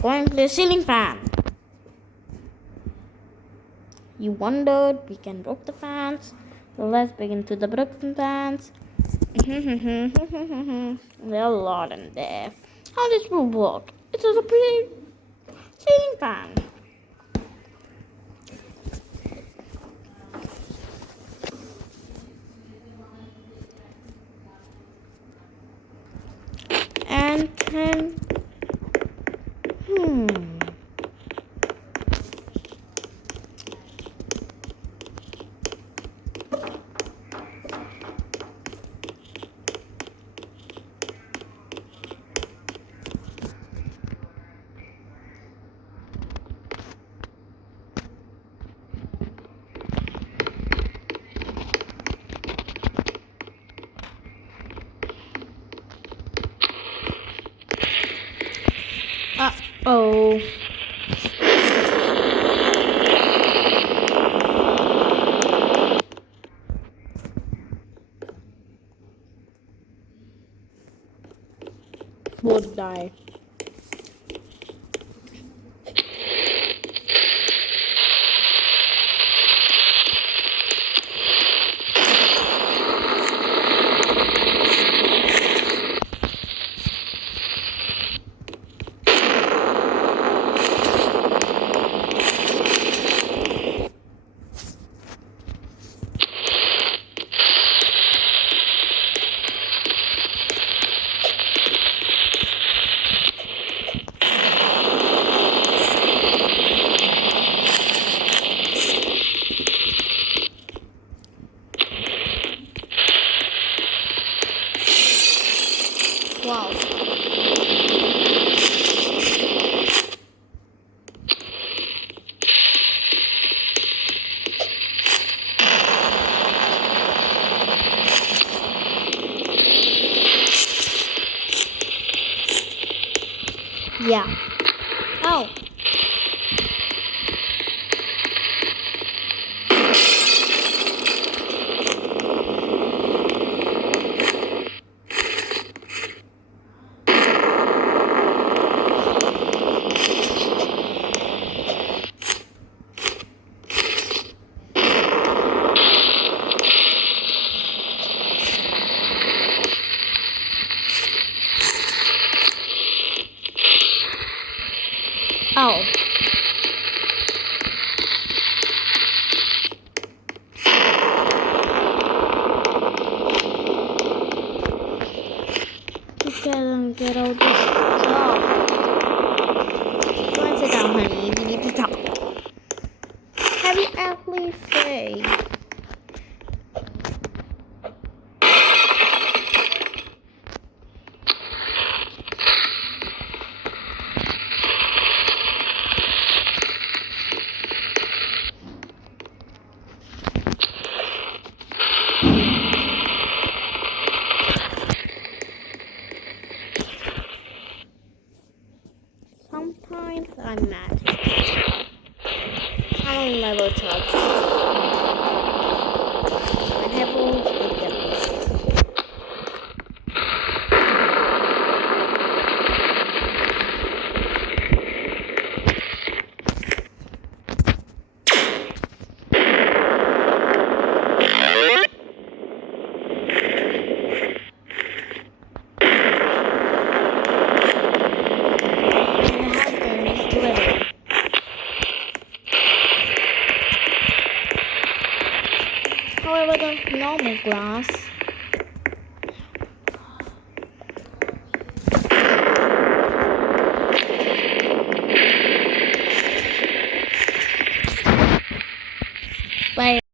Going to the ceiling fan. You wondered we can broke the fans. So let's begin to the broken fans. There are a lot in there. How this will work? It is a pretty ceiling fan. And then uh-oh. Would die. Wow. Yeah. Oh. Oh. Get out this job. Go and sit down, honey. We need to talk. Have you actually say? Sometimes I'm mad. I never talk. I never with them. However, the normal glass